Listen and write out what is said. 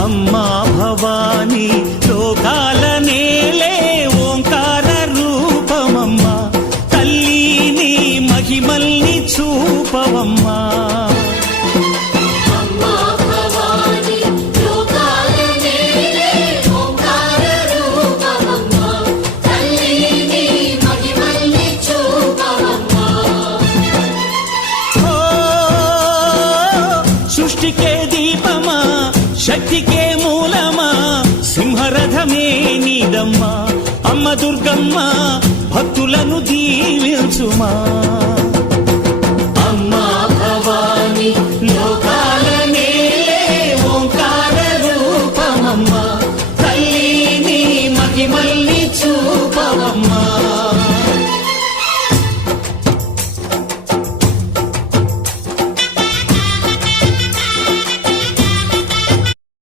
అమ్మా భవానీ లోకాల నేలే ఓంకార రూపమమ్మా తల్లి నీ మహిమల్ని చూపవమ్మా సృష్టికే దీపమా శక్తికే మూలమా సింహరథమే నీదమ్మా అమ్మ దుర్గమ్మ భక్తులను దీవించుమా